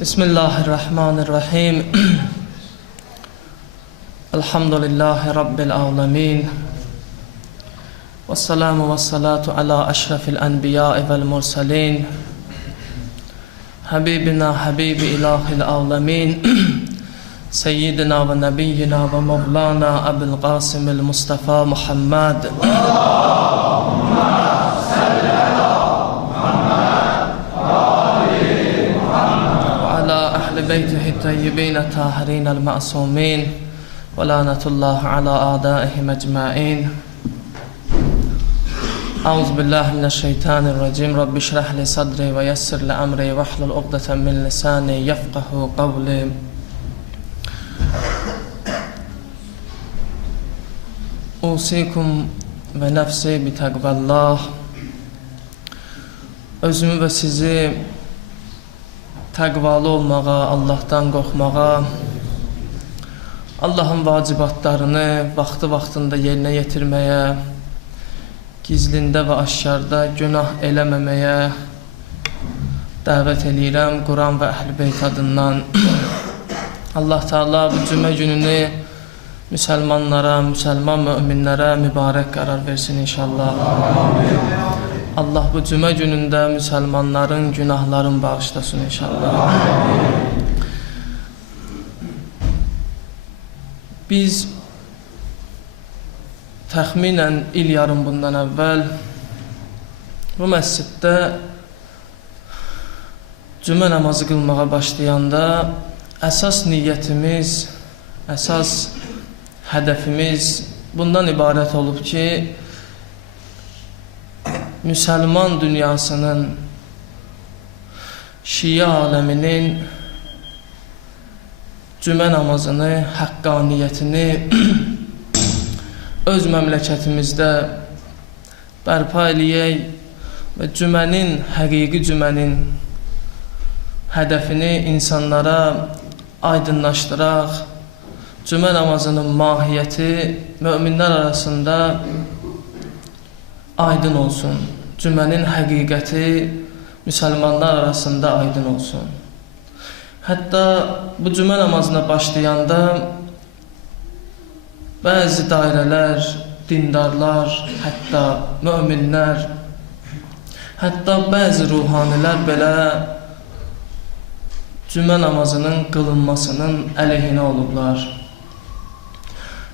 Bismillahirrahmanirrahim. Elhamdülillahi Rabbil alemin. Vesselamu vessalatu ala aşrafil enbiya'i vel mursalin. Habibina habibi ilahil alemin. Seyyidina ve nebiyyina ve mevlana Abul Qasimil Mustafa Muhammed. بيته الطيبين الطاهرين المعصومين ولعنة الله على أعدائهم أجمعين. أعوذ بالله من الشيطان الرجيم. رب اشرح لي صدري ويسر لي أمري واحلل عقدة من لساني يفقهوا قولي. أوصيكم ونفسي بتقوى الله. Özümü ve sizi təqvalı olmağa, Allahdan qorxmağa, Allahın vacibatlarını vaxtı-vaxtında yerinə yetirməyə, gizlində və aşkarda günah eləməməyə dəvət eləyirəm Quran və Əhl-i Beyt adından. Allah Teala bu cümə gününü müsəlmanlara, müsəlman müminlərə mübarək qərar versin inşallah. Allah bu cümə günündə müsəlmanların günahlarını bağışlasın inşallah. Biz təxminən il yarım bundan əvvəl bu məsciddə cümə namazı qılmağa başlayanda əsas niyyətimiz, əsas hədəfimiz bundan ibarət olub ki, Müsəlman dünyasının, Şiə aləminin cümə namazını, haqqaniyyətini öz məmləkətimizdə bərpa eləyək və cümənin, həqiqi cümənin hədəfini insanlara aydınlaşdıraq. Cümə namazının mahiyyəti möminlər arasında aydın olsun. Cümənin həqiqəti müsəlmanlar arasında aydın olsun. Hətta bu cümə namazına başlayanda bəzi dairələr, dindarlar, hətta möminlər, hətta bəzi ruhanilər belə cümə namazının qılınmasının əleyhinə olublar.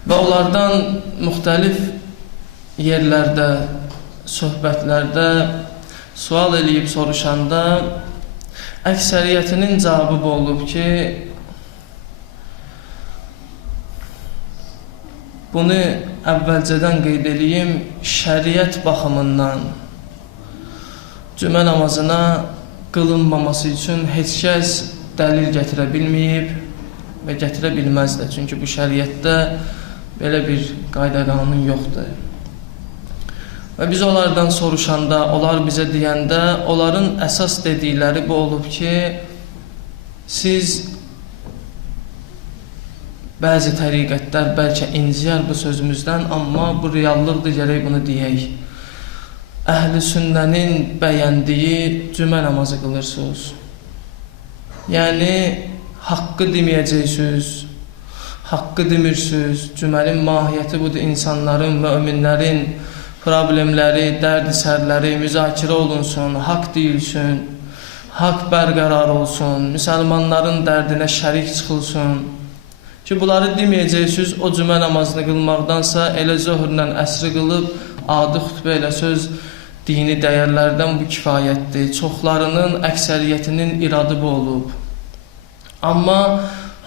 Və onlardan müxtəlif yerlərdə, söhbətlərdə sual eləyib soruşanda əksəriyyətinin cavabı bu olub ki, bunu əvvəlcədən qeyd eləyim, şəriət baxımından cümə namazına qılınmaması üçün heç kəs dəlil gətirə bilməyib və gətirə bilməz də. Çünki bu şəriətdə belə bir qayda qanun yoxdur. Və biz onlardan soruşanda, onlar bizə deyəndə, onların əsas dedikləri bu olub ki, siz bəzi təriqətlər bəlkə inciyər bu sözümüzdən, amma bu reallıqdır, gərək bunu deyək. Əhl-i sünnənin bəyəndiyi cümə namazı qılırsınız. Yəni, haqqı deməyəcəksiniz, haqqı demirsiniz. Cümənin mahiyyəti budur, insanların, möminlərin problemləri, dərd-sərləri müzakirə olunsun, haqq deyilsin, haqq bərqərar olsun, müsəlmanların dərdinə şərik çıxılsın. Ki, bunları deməyəcəksiniz, o cümə namazını qılmaqdansa elə zöhrlə əsri qılıb, adi xütbə ilə söz dini dəyərlərdən bu kifayətdir. Çoxlarının, əksəriyyətinin iradı bu olub. Amma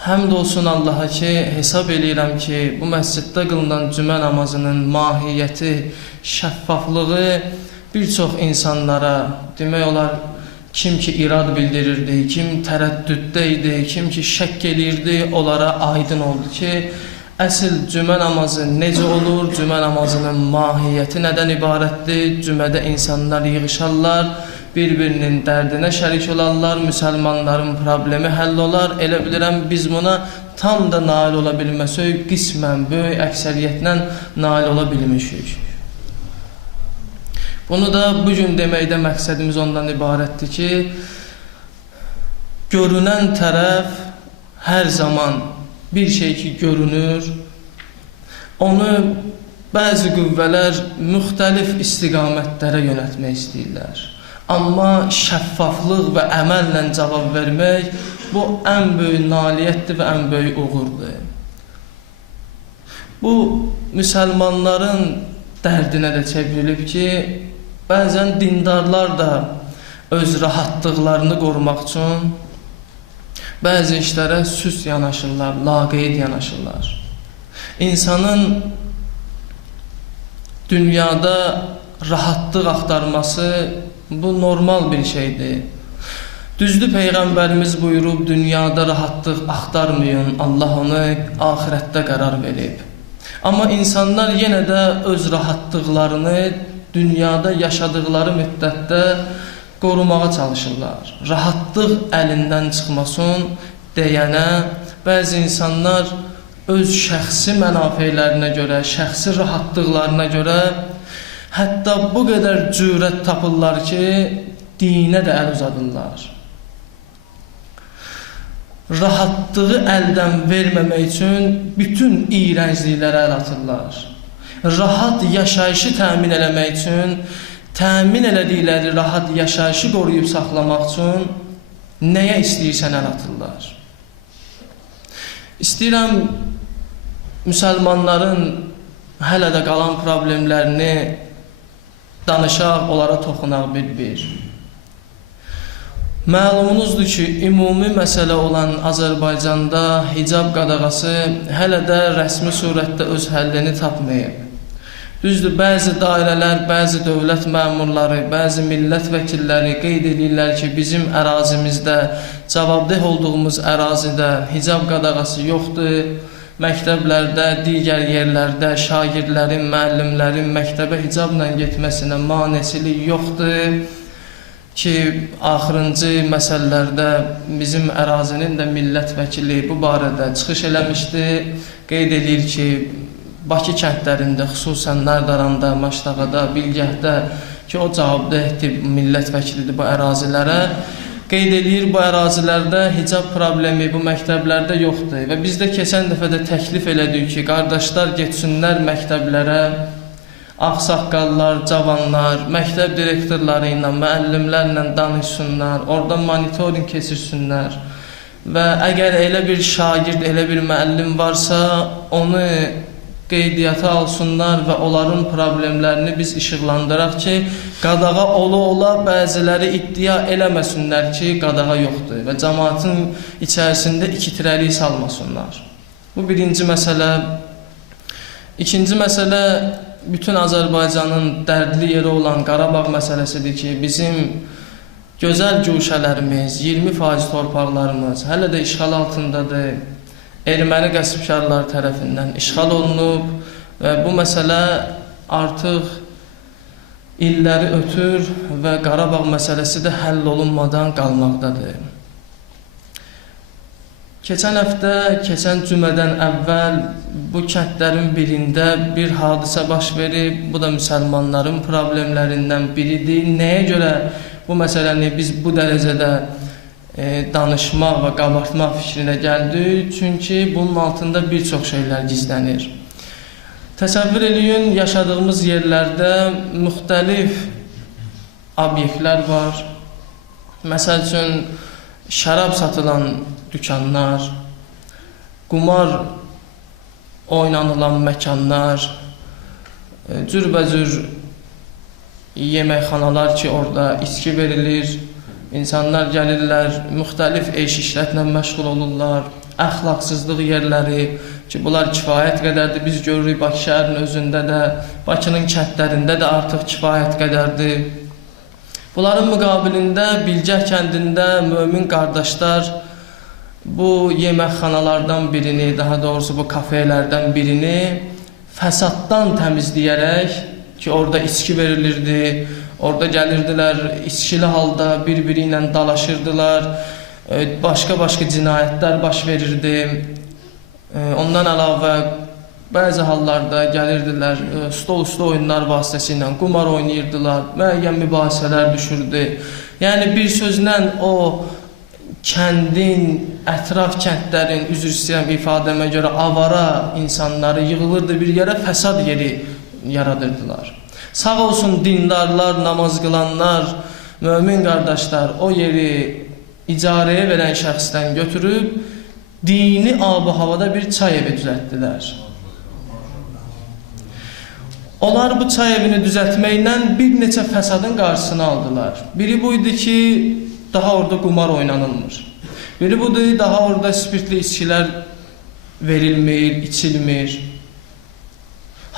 həmd olsun Allaha ki, hesab eləyirəm ki, bu məsciddə qılınan cümə namazının mahiyyəti, şəffaflığı bir çox insanlara, demək olar, kim ki irad bildirirdi, kim tərəddüddə idi, kim ki şəkk eləyirdi, onlara aydın oldu ki, əsl cümə namazı necə olur, cümə namazının mahiyyəti nədən ibarətdir, cümədə insanlar yığışarlar, bir-birinin dərdinə şərik olarlar, müsəlmanların problemi həll olar. Elə bilirəm, biz buna tam da nail ola bilməsək, qismən, böyük əksəriyyətlə nail ola bilmişik. Bunu da bugün deməkdə məqsədimiz ondan ibarətdir ki, görünən tərəf hər zaman bir şey ki görünür, onu bəzi qüvvələr müxtəlif istiqamətlərə yönətmək istəyirlər. Amma şəffaflıq və əməllə cavab vermək bu ən böyük nailiyyətdir və ən böyük uğurdur. Bu müsəlmanların dərdinə də çevrilib ki, bəzən dindarlar da öz rahatlıqlarını qorumaq üçün bəzi işlərə süst yanaşırlar, laqeyd yanaşırlar. İnsanın dünyada rahatlıq axtarması bu normal bir şeydir. Düzdür, Peyğəmbərimiz buyurub, dünyada rahatlıq axtarmayın, Allah onu axirətdə qərar verib. Amma insanlar yenə də öz rahatlıqlarını dünyada yaşadıkları müddətdə qorumağa çalışırlar. Rahatlıq əlindən çıxmasın deyənə bəzi insanlar öz şəxsi mənafeylərinə görə, şəxsi rahatlıqlarına görə hətta bu qədər cürət tapırlar ki, dinə də əl uzadırlar. Rahatlığı əldən verməmək üçün bütün iyrəncliklərə əl atırlar. Rahat yaşayışı təmin eləmək üçün, təmin elədikləri rahat yaşayışı qoruyub saxlamaq üçün nəyə istəyirsən əl atırlar. İstəyirəm müsəlmanların hələ də qalan problemlərini danışaq, onlara toxunaq bir-bir. Məlumunuzdur ki, ümumi məsələ olan Azərbaycanda hicab qadağası hələ də rəsmi surətdə öz həllini tapmayıb. Düzdür, bəzi dairələr, bəzi dövlət məmurları, bəzi millət vəkilləri qeyd edirlər ki, bizim ərazimizdə, cavabdeh olduğumuz ərazidə hicab qadağası yoxdur. Məktəblərdə, digər yerlərdə şagirdlərin, müəllimlərin məktəbə hicabla getməsinə maneçilik yoxdur ki, axırıncı məsələlərdə bizim ərazinin də millət vəkili bu barədə çıxış eləmişdi. Qeyd edir ki, Bakı kəndlərində, xüsusən Nərdaranda, Maştağada, Bilgəhdə ki, o cavabdehdir, millət vəkilidir bu ərazilərə. Qeyd edir, bu ərazilərdə hicab problemi bu məktəblərdə yoxdur. Və biz də keçən dəfə də təklif elədik ki, qardaşlar getsinlər məktəblərə, ağsaqqallar, cavanlar, məktəb direktorları ilə, müəllimlərlə danışsınlar, oradan monitoring keçirsinlər. Və əgər elə bir şagird, elə bir müəllim varsa, onu qeydiyyata alsınlar və onların problemlərini biz işıqlandıraq ki, qadağa ola-ola bəziləri iddia eləməsinlər ki, qadağa yoxdur və cəmaatın içərisində ikitirəlik salmasınlar. Bu birinci məsələ. İkinci məsələ, bütün Azərbaycanın dərdli yeri olan Qarabağ məsələsidir ki, bizim gözəl güşələrimiz, 20% torpaqlarımız hələ də işğal altındadır. Erməni qəsbkarlar tərəfindən işğal olunub və bu məsələ artıq illəri ötür və Qarabağ məsələsi də həll olunmadan qalmaqdadır. Keçən həftə, keçən cümədən əvvəl bu kəndlərin birində bir hadisə baş verib, bu da müsəlmanların problemlərindən biridir. Nəyə görə bu məsələni biz bu dərəcədə danışmaq və qabartmaq fikrinə gəldi? Çünki bunun altında bir çox şeylər gizlənir. Təsəvvür eləyin, yaşadığımız yerlərdə müxtəlif obyektlər var. Məsəl üçün, şərab satılan dükanlar, qumar oynanılan məkanlar, cürbəcür yeməkxanalar ki, orada içki verilir. İnsanlar gəlirlər, müxtəlif eş-işrətlə məşğul olurlar, əxlaqsızlıq yerləri ki, bunlar kifayət qədərdir. Biz görürük Bakı şəhərinin özündə də, Bakının kəndlərində də artıq kifayət qədərdir. Bunların müqabilində Bilgəh kəndində mömin qardaşlar bu yeməkxanalardan birini, daha doğrusu bu kafelərdən birini fəsaddan təmizləyərək ki, orada içki verilirdi, orada gəlirdilər, içkili halda bir-biri ilə dalaşırdılar, başqa-başqa cinayətlər baş verirdi. Ondan əlavə bəzi hallarda gəlirdilər, stol-üstü oyunlar vasitəsilə qumar oynayırdılar, müəyyən mübahisələr düşürdü. Yəni bir sözlə o kəndin, ətraf kəndlərin, üzr istəyirəm ifadəmə görə, avara insanları yığılırdı bir yerə, fəsad yeri yaradırdılar. Sağ olsun dindarlar, namaz qılanlar, mömin qardaşlar o yeri icarəyə verən şəxsdən götürüb, dini ab-ı havada bir çay evi düzəltdilər. Onlar bu çay evini düzəltməklə bir neçə fəsadın qarşısını aldılar. Biri buydu ki, daha orada qumar oynanılmır. Biri budur, daha orada spirtli içkilər verilmir, içilmir.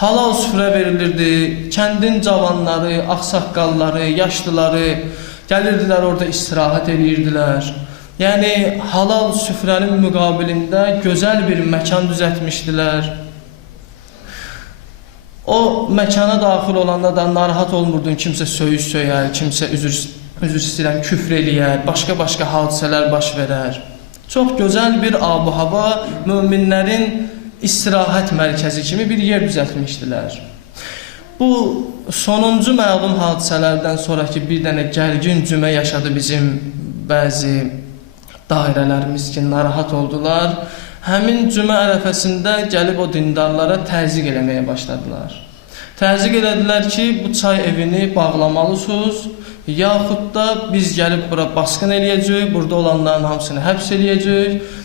Halal süfrə verilirdi, kəndin cavanları, ağsaqqalları, yaşlıları gəlirdilər orada istirahət edirdilər. Yəni, halal süfrənin müqabilində gözəl bir məkan düzəltmişdilər. O məkana daxil olanda da narahat olmurdun, kimsə söyüş söyər, kimsə üzr istəyirəm, küfr eləyər, başqa hadisələr baş verər. Çox gözəl bir ab-ı hava, möminlərin istirahət mərkəzi kimi bir yer düzəltmişdilər. Bu sonuncu məlum hadisələrdən sonraki bir dənə gərgin cümə yaşadı bizim bəzi dairələrimiz ki, narahat oldular. Həmin cümə ərəfəsində gəlib o dindarlara təzyiq eləməyə başladılar. Təzyiq elədilər ki, bu çay evini bağlamalısınız, yaxud da biz gəlib bura basqın eləyəcək, burada olanların hamısını həbs eləyəcək.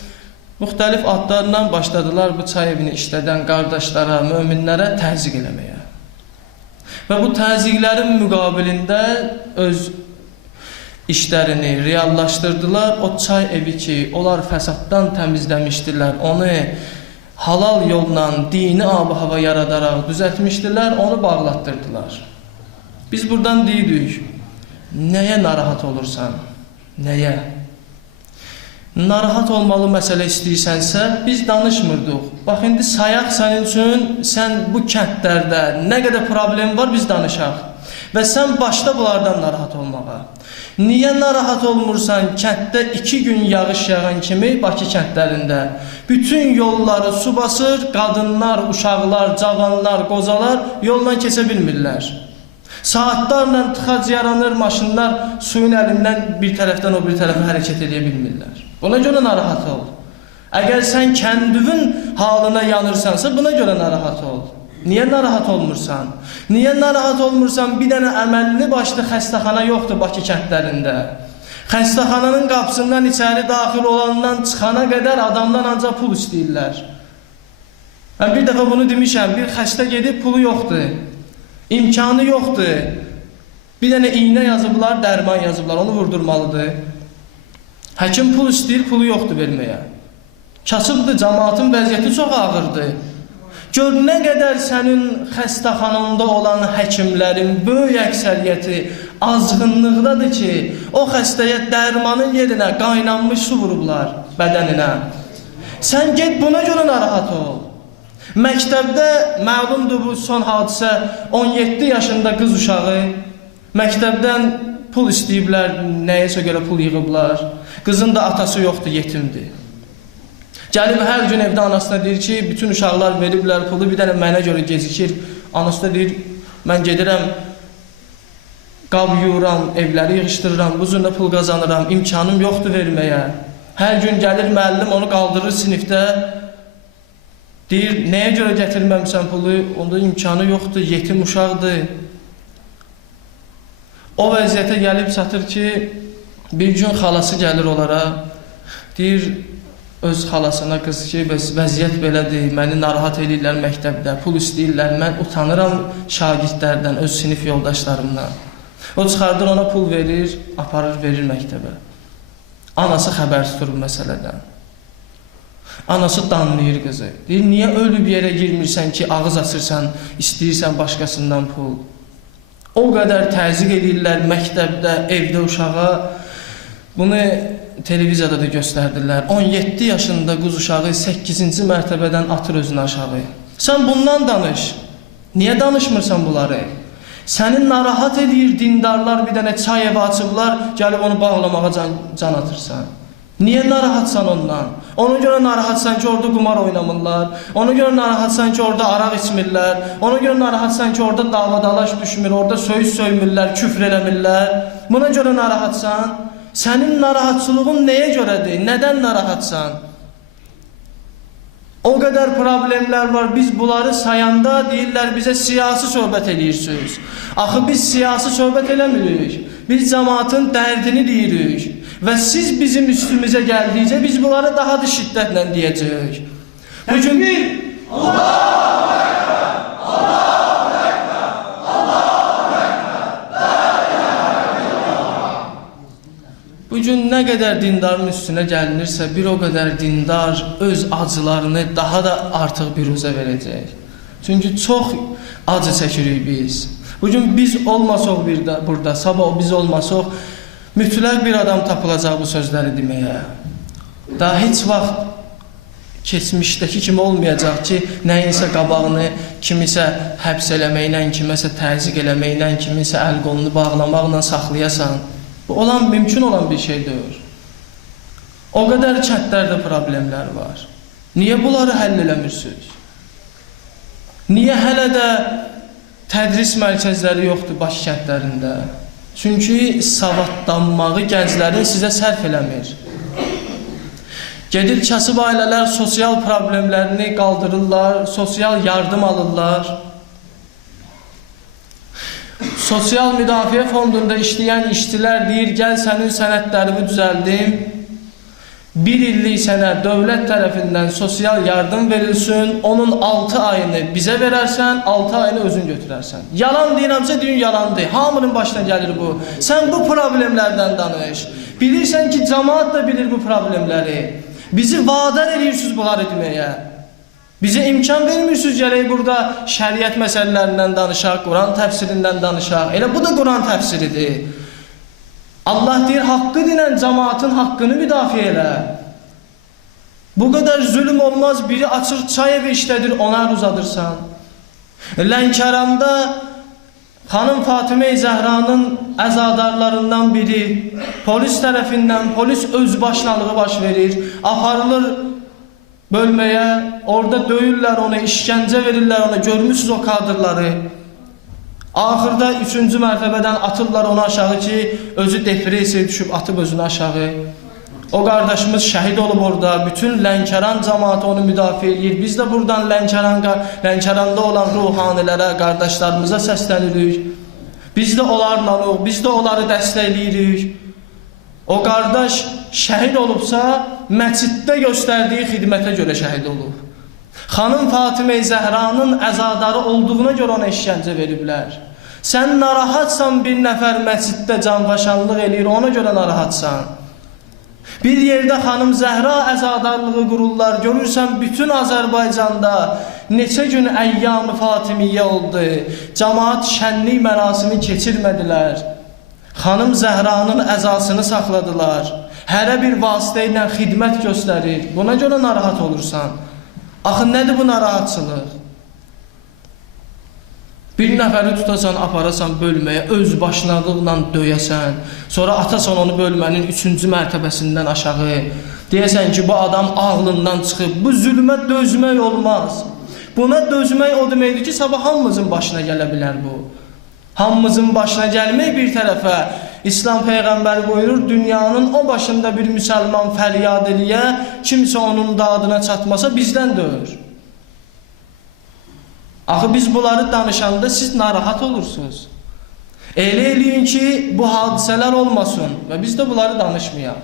Müxtəlif adlarla başladılar bu çay evini işlədən qardaşlara, möminlərə təzyiq eləməyə. Və bu təzyiqlərin müqabilində öz işlərini reallaşdırdılar. O çay evi ki, onlar fəsaddan təmizləmişdilər, onu halal yolla, dini ab-ı hava yaradaraq düzəltmişdilər, onu bağlatdırdılar. Biz buradan deyirik, nəyə narahat olursan? Nəyə? Narahat olmalı məsələ istəyirsənsə, biz danışmırdıq. Bax, indi sayaq sənin üçün, sən bu kəndlərdə nə qədər problem var, biz danışaq. Və sən başla bunlardan narahat olmağa. Niyə narahat olmursan kənddə 2 gün yağış yağan kimi Bakı kəndlərində? Bütün yolları su basır, qadınlar, uşaqlar, cavanlar, qozalar yolla keçə bilmirlər. Saatlarla tıxac yaranır, maşınlar suyun əlindən bir tərəfdən o bir tərəfə hərəkət edə bilmirlər. Buna görə narahat ol. Əgər sən kəndivin halına yanırsansa, buna görə narahat ol. Niyə narahat olmursan? Niyə narahat olmursan? Bir dənə əməlli başlı xəstəxana yoxdur Bakı kəndlərində. Xəstəxananın qapısından içəri daxil olandan çıxana qədər adamdan ancaq pul istəyirlər. Mən bir dəfə bunu demişəm, bir xəstə gedib pulu yoxdur. İmkanı yoxdur. Bir dənə iynə yazıblar, dərman yazıblar, onu vurdurmalıdır. Həkim pul istəyir, pulu yoxdur verməyə. Kasıbdır, cəmaatın vəziyyəti çox ağırdır. Gör nə qədər sənin xəstəxananda olan həkimlərin böyük əksəriyyəti azğınlıqdadır ki, o xəstəyə dərmanın yerinə qaynanmış su vurublar bədəninə. Sən get buna görə narahat ol. Məktəbdə məlumdur bu son hadisə, 17 yaşında qız uşağı məktəbdən pul istəyiblər, nəyəsə görə pul yığıblar. Qızın da atası yoxdur, yetimdir. Gəlib hər gün evdə anasına deyir ki, bütün uşaqlar veriblər pulu, bir dənə mənə görə gecikir. Anası da deyir, mən gedirəm, qab yuyuram, evləri yığışdırıram, bu cürlə pul qazanıram, imkanım yoxdur verməyə. Hər gün gəlir müəllim, onu qaldırır sinifdə, deyir, nəyə görə gətirməmsən pulu, onda imkanı yoxdur, yetim uşaqdır. O vəziyyətə gəlib çatır ki, bir gün xalası gəlir onlara, deyir, öz xalasına qız ki, vəziyyət belədir, məni narahat edirlər məktəbdə, pul istəyirlər, mən utanıram şagirdlərdən, öz sinif yoldaşlarımdan. O çıxardır, ona pul verir, aparır, verir məktəbə. Anası xəbər tutur məsələdən. Anası danlayır qızı. Deyir, niyə ölüb yerə girmirsən ki, ağız açırsan, istəyirsən başqasından pul? O qədər təzyiq edirlər məktəbdə, evdə uşağa. Bunu televiziyada da göstərdilər. 17 yaşında qız uşağı 8-ci mərtəbədən atır özünü aşağı. Sən bundan danış. Niyə danışmırsan bunları? Səni narahat edir dindarlar, bir dənə çay evi açıblar, gəlib onu bağlamağa can atırsan. Niyə narahatsan ondan? Ona görə narahatsan ki, orada qumar oynamırlar. Ona görə narahatsan ki, orada araq içmirlər. Ona görə narahatsan ki, orada dava dalaş düşmür, orada söyüş söymürlər, küfr eləmirlər. Buna görə narahatsan. Sənin narahatçılığın nəyə görədir? Nədən narahatsan? O qədər problemlər var, biz bunları sayanda deyirlər bizə siyasi söhbət edirsiniz. Axı biz siyasi söhbət eləmirik. Biz cəmaatın dərdini deyirik. Və siz bizim üstümüzə gəldikcə biz bunları daha da şiddətlə deyəcəyik. Bugün Bugün nə qədər dindarın üstünə gəlinirsə, bir o qədər dindar öz acılarını daha da artıq biruzə verəcək. Çünki çox acı çəkirik biz. Bugün biz olmasaq burada, sabah biz olmasaq, mütləq bir adam tapılacaq bu sözləri deməyə. Daha heç vaxt keçmişdəki kimi olmayacaq ki, nəyinsə qabağını kimisə həbs eləməklə, kimisə təzyiq eləməklə, kimisə əl qolunu bağlamaqla saxlayasan. Bu mümkün olan bir şey deyil. O qədər kəndlərdə problemlər var. Niyə bunları həll eləmirsiniz? Niyə hələ də tədris mərkəzləri yoxdur baş kəndlərində? Çünki savadlanmağı gənclərin sizə sərf eləmir. Gedir kasıb ailələr sosial problemlərini qaldırırlar, sosial yardım alırlar. Sosial müdafiə fondunda işləyən işçilər deyir, gəl sənin sənədlərimi düzəldim. 1 illik sənə dövlət tərəfindən sosial yardım verilsin, onun 6 ayını bizə verərsən, 6 ayını özün götürərsən. Yalan deyirəmsə deyin, yalandır. Hamının başına gəlir bu. Sən bu problemlərdən danış. Bilirsən ki, cəmaat da bilir bu problemləri. Bizi vadar edirsiniz bunları deməyə. Bizə imkan vermirsiniz, gələk burada şəriət məsələlərindən danışaq, Quran təfsirindən danışaq. Elə bu da Quran təfsiridir. Allah deyir, haqqı dinən cəmaatın haqqını müdafiə elə. Bu qədər zülüm olmaz, biri açır çay evi işlədir, ona uzadırsan. Lənkəranda xanım Fatimə-i Zəhranın əzadarlarından biri polis tərəfindən, polis özbaşınalığı baş verir, aparılır bölməyə, orada döyürlər onu, işgəncə verirlər ona, görmüşsünüz o kadrları. Axırda 3-cü mərtəbədən atırlar onu aşağı ki, özü depresiya düşüb, atıb özünü aşağı. O qardaşımız şəhid olub orada, bütün Lənkəran cəmaatı onu müdafiə edir. Biz də buradan Lənkəranda olan ruhanilərə, qardaşlarımıza səslənirik. Biz də onlarla, biz də onları dəstəkləyirik. O qardaş şəhid olubsa, məsciddə göstərdiyi xidmətə görə şəhid olub. Xanım Fatimə-i Zəhranın əzadarı olduğuna görə ona işgəncə veriblər. Sən narahatsan, bir nəfər məsciddə canfaşanlıq eləyir, ona görə narahatsan. Bir yerdə xanım Zəhra əzadarlığı qururlar, görürsən bütün Azərbaycanda neçə gün əyyam-ı Fatimiyyə oldu, cəmaat şənlik mərasimi keçirmədilər. Xanım Zəhranın əzasını saxladılar. Hərə bir vasitə ilə xidmət göstərir. Buna görə narahat olursan. Axı nədir bu narahatçılıq? Bir nəfəri tutasan, aparasan bölməyə, öz başınalıqla döyəsən. Sonra atasan onu bölmənin 3-cü mərtəbəsindən aşağı. Deyəsən ki, bu adam ağlından çıxıb. Bu zülmə dözmək olmaz. Buna dözmək o deməkdir ki, sabah hamımızın başına gələ bilər bu. Hamımızın başına gəlmək bir tərəfə, İslam Peyğəmbəri buyurur, dünyanın o başında bir müsəlman fəryad eləyə, kimsə onun dadına çatmasa bizdən döyür. Axı biz bunları danışanda siz narahat olursunuz. Elə eləyin ki, bu hadisələr olmasın və biz də bunları danışmayaq.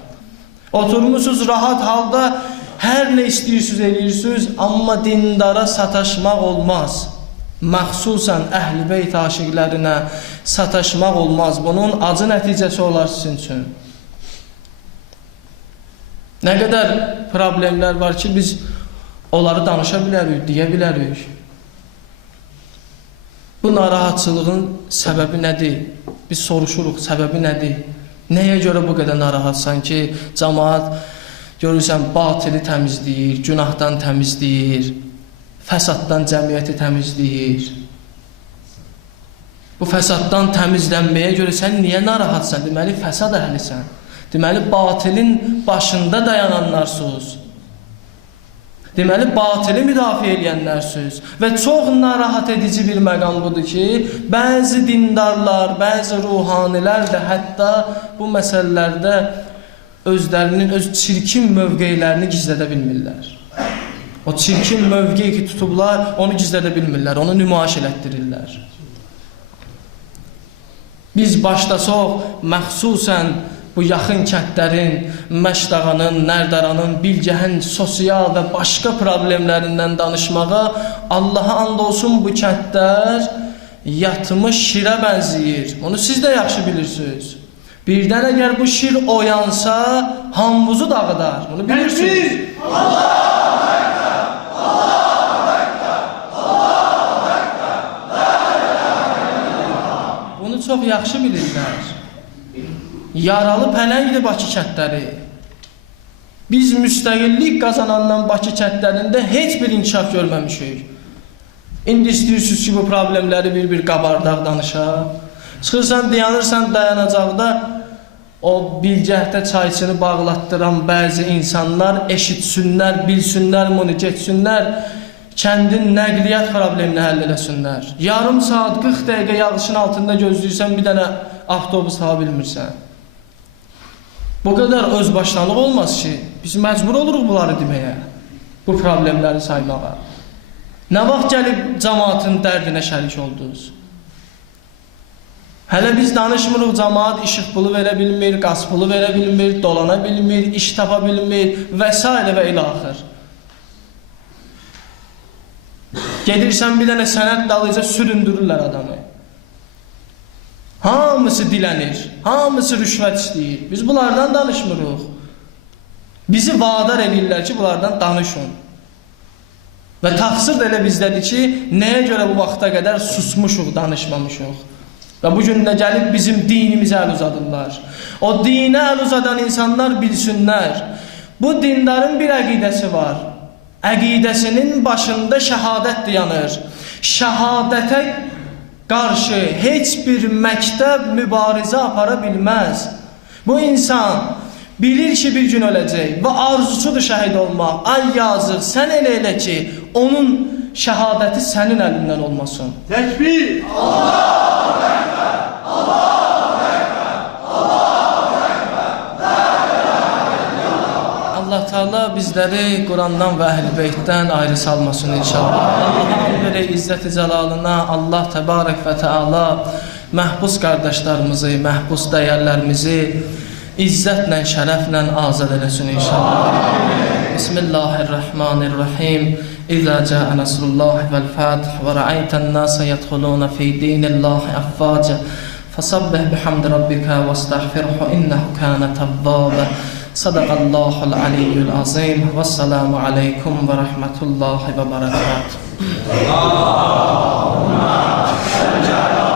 Oturmuşsunuz rahat halda, hər nə istəyirsiniz, eləyirsiniz, amma dindara sataşmaq olmaz. Məxsusən əhl-i beyt aşiqlərinə sataşmaq olmaz. Bunun acı nəticəsi olar sizin üçün. Nə qədər problemlər var ki, biz onları danışa bilərik, deyə bilərik. Bu narahatçılığın səbəbi nədir? Biz soruşuruq, səbəbi nədir? Nəyə görə bu qədər narahatsan ki, cəmaat görürsən, batili təmizləyir, günahdan təmizləyir, fəsaddan cəmiyyəti təmizləyir. Bu fəsaddan təmizlənməyə görə sən niyə narahatsan? Deməli, fəsad əhlisən. Deməli, batilin başında dayananlarsınız. Deməli, batili müdafiə edənlərsiniz. Və çox narahat edici bir məqam budur ki, bəzi dindarlar, bəzi ruhanilər də hətta bu məsələlərdə özlərinin, öz çirkin mövqeylərini gizlədə bilmirlər. O çirkin mövqeyi ki tutublar, onu gizlədə bilmirlər, onu nümayiş elətdirirlər. Biz başlasaq, məxsusən bu yaxın kəndlərin, Məşdağanın, Nərdaranın, Bilgəhən sosial və başqa problemlərindən danışmağa, Allaha and olsun bu kəndlər yatmış şirə bənzəyir. Onu siz də yaxşı bilirsiniz. Birdən əgər bu şir oyansa, hambuzu dağıdar. Bunu bilirsiniz. Allahu Ekber! Allahu Ekber! Allahu Ekber! Bunu çox yaxşı bilirlər. Yaralı pələngdir Bakı kəndləri. Biz müstəqillik qazanandan Bakı kəndlərində heç bir inkişaf görməmişik. İndi istəyirsiniz ki, bu problemləri bir qabardaq danışaq. Çıxırsan, dayanırsan dayanacaqda o bilgəhdə çayçını bağlatdıran bəzi insanlar eşitsinlər, bilsinlər, bunu geçsinlər, kəndin nəqliyyat problemini həll eləsinlər. Yarım saat, 40 dəqiqə yağışın altında gözləyirsən, bir dənə avtobus tapa bilmirsən. Bu qədər özbaşlanıq olmaz ki, biz məcbur oluruq bunları deməyə, bu problemləri saymağa. Nə vaxt gəlib cəmaatın dərdinə şərik oldunuz? Hələ biz danışmırıq, cəmaat işıq pulu verə bilmir, qaz pulu verə bilmir, dolana bilmir, iş tapa bilmir və s. və ilə axır. Gedirsən bir dənə sənət dalıca süründürürlər adamı. Hamısı dilənir, hamısı rüşvət istəyir. Biz bunlardan danışmırıq. Bizi vadar edirlər ki, bunlardan danışın. Və təqsir də elə bizdədir ki, nəyə görə bu vaxta qədər susmuşuq, danışmamışıq. Və bugün də gəlib bizim dinimizə əl uzadırlar. O dinə əl uzadan insanlar bilsinlər. Bu dindarın bir əqidəsi var. Əqidəsinin başında şəhadət dayanır. Şəhadətə qarşı heç bir məktəb mübarizə apara bilməz. Bu insan bilir ki, bir gün öləcək və arzusudur şəhid olmaq. Ay yazıq, sən elə ki, onun şəhadəti sənin əlindən olmasın. Təkbir! Allahu Ekber! Allahu Ekber! Allahu Ekber! Allah Teala bizləri Qurandan və Əhl-i Beytdən ayrı salmasın inşallah. Allah'a verə İzzət-i Cəlalına, Allah Təbarək və Teala məhbus qardaşlarımızı, məhbus dəyərlərimizi İzzətlə, şərəflə azad eləsin inşallah. Bismillahirrahmanirrahim. İzə cəə nəsrullahi vəl-fətih və rəaytən nəsə yədxuluna fi dinillahi əffacə fəsabbih bihamdi rabbikə və estəğfirhu innəhu kənə təvvabə. Sadaqallahul aliyyul azim. Vəssalamu aleykum və rəhmətullahi və bərəkatuh. Allahumma salli ala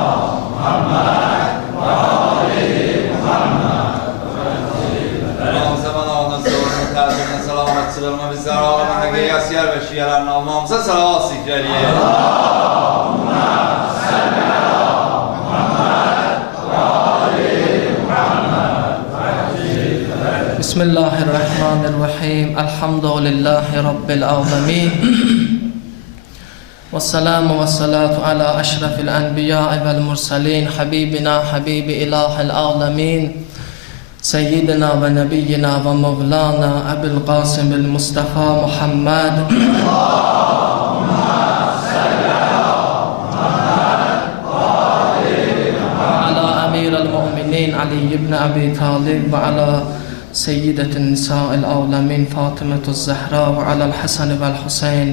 Muhammed və ali Muhammed. Allah'ın zamanlarına sorunun tərbiyəsinə, salamatçılığına, bizlər alana həqiqət siyər və şiyələrini almamıza salavat zikrəliyə. Allahumma salli ala Muhammed və ali Muhammed. Bismillahirrahmanirrahim. Elhamdülillahi Rabbil alemin. Vesselamu vessalatu ala aşrafil enbiya'i vel mursalin. Habibina, habibi ilahil alemin. Seyyidina ve nebiyyina ve mevlana Ebil Qasimil Mustafa Muhammed. Allahumma salli ala Muhammed və ali Muhammed. Ala amiril mu'minin Ali ibn Abi Talib ve ala سيدة النساء العالمين فاطمة الزهراء وعلى الحسن والحسين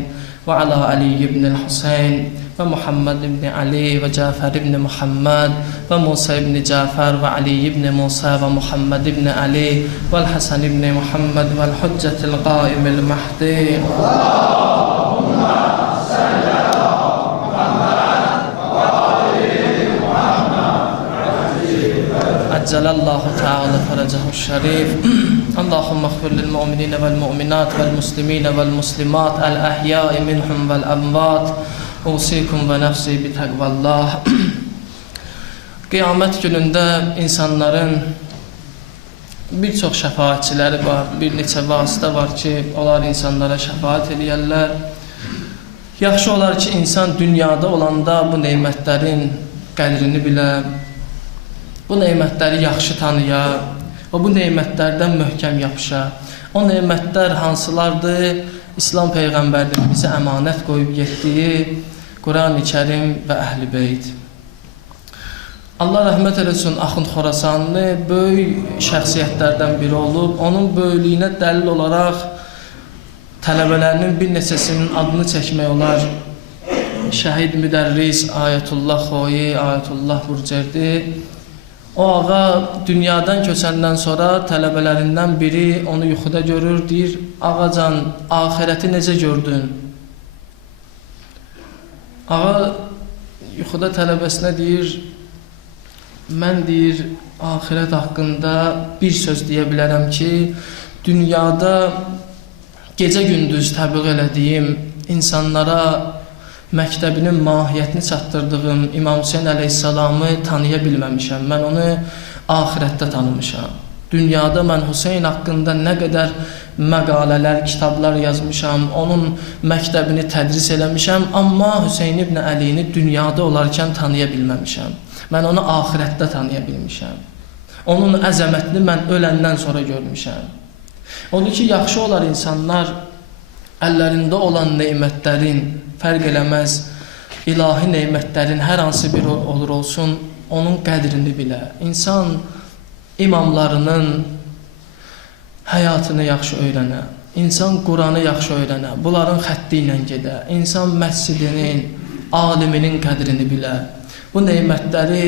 وعلى علي بن الحسين ومحمد بن علي وجعفر بن محمد وموسى بن جعفر وعلي بن موسى ومحمد بن علي والحسن بن محمد والحجة القائم المهدي. اللهم صل على محمد وآل محمد. عجل الله تعالى فرجه الشريف. اللهم اغفر للمؤمنين والمؤمنات والمسلمين والمسلمات الأحياء منهم والأموات. أوصيكم ونفسي بتقوى الله. Qiyamət günündə insanların bir çox şəfaətçiləri var, bir neçə vasitə var ki, onlar insanlara şəfaət eləyərlər. Yaxşı olar ki, insan dünyada olanda bu neymətlərin qədrini bilə, bu neymətləri yaxşı tanıya və bu neymətlərdən möhkəm yapışa. O neymətlər hansılardır? İslam Peyğəmbərinin bizə əmanət qoyub getdiyi Quran-ı Kərim və Əhl-i Beyt. Allah rəhmət eləsin, Axund Xorasanlı böyük şəxsiyyətlərdən biri olub. Onun böyüklüyünə dəlil olaraq tələbələrinin bir neçəsinin adını çəkmək olar. Şəhid müdərris Ayətullah Xoyi, Ayətullah Burcerdi. O ağa dünyadan köçəndən sonra tələbələrindən biri onu yuxuda görür, deyir, ağacan, axirəti necə gördün? Ağa yuxuda tələbəsinə deyir, mən deyir, axirət haqqında bir söz deyə bilərəm ki, dünyada gecə-gündüz təbliğ elədiyim, insanlara məktəbinin mahiyyətini çatdırdığım İmam Hüseyin əleyhissalamı tanıya bilməmişəm. Mən onu axirətdə tanımışam. Dünyada mən Hüseyin haqqında nə qədər məqalələr, kitablar yazmışam, onun məktəbini tədris eləmişəm, amma Hüseyin ibn Əlini dünyada olarkən tanıya bilməmişəm. Mən onu axirətdə tanıya bilmişəm. Onun əzəmətini mən öləndən sonra görmüşəm. Odur ki, yaxşı olar insanlar əllərində olan neymətlərin, fərq eləməz, ilahi neymətlərin hər hansı bir olur olsun, onun qədrini bilə. İnsan imamlarının həyatını yaxşı öyrənə, insan Quranı yaxşı öyrənə, bunların xətti ilə gedə, insan məscidinin, aliminin qədrini bilə. Bu neymətləri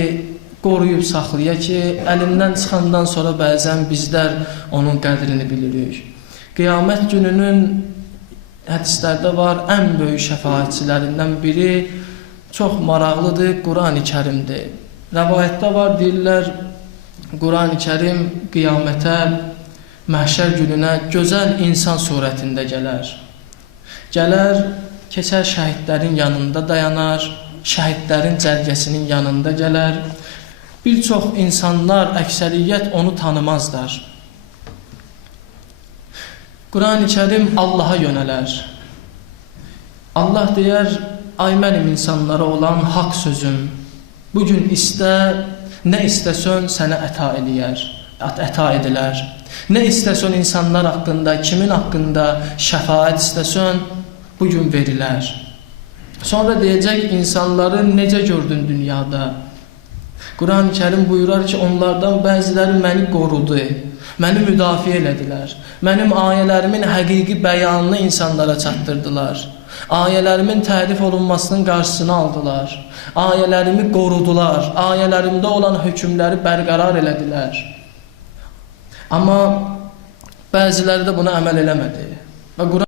qoruyub saxlaya ki, əlindən çıxandan sonra bəzən bizlər onun qədrini bilirik. Qiyamət gününün hədislərdə var, ən böyük şəfaətçilərindən biri çox maraqlıdır, Quran-ı Kərimdir. Rəvayətdə var, deyirlər, Quran-ı Kərim qiyamətə, məhşər gününə gözəl insan surətində gələr. Gələr, keçər şəhidlərin yanında dayanar, şəhidlərin cərgəsinin yanında gələr. Bir çox insanlar, əksəriyyət onu tanımazlar. Quran-ı Kərim Allaha yönələr. Allah deyər, ay mənim insanlara olan haqq sözüm, bugün istə, nə istəsən sənə əta edilər. Nə istəsən insanlar haqqında, kimin haqqında şəfaət istəsən, bugün verilər. Sonra deyəcək, insanları necə gördün dünyada? Quran-ı Kərim buyurar ki, onlardan bəziləri məni qorudu, məni müdafiə elədilər. Mənim ayələrimin həqiqi bəyanını insanlara çatdırdılar. Ayələrimin tərif olunmasının qarşısını aldılar. Ayələrimi qorudular. Ayələrimdə olan hökmləri bərqərar elədilər. Amma bəziləri də buna əməl eləmədi. Və Quran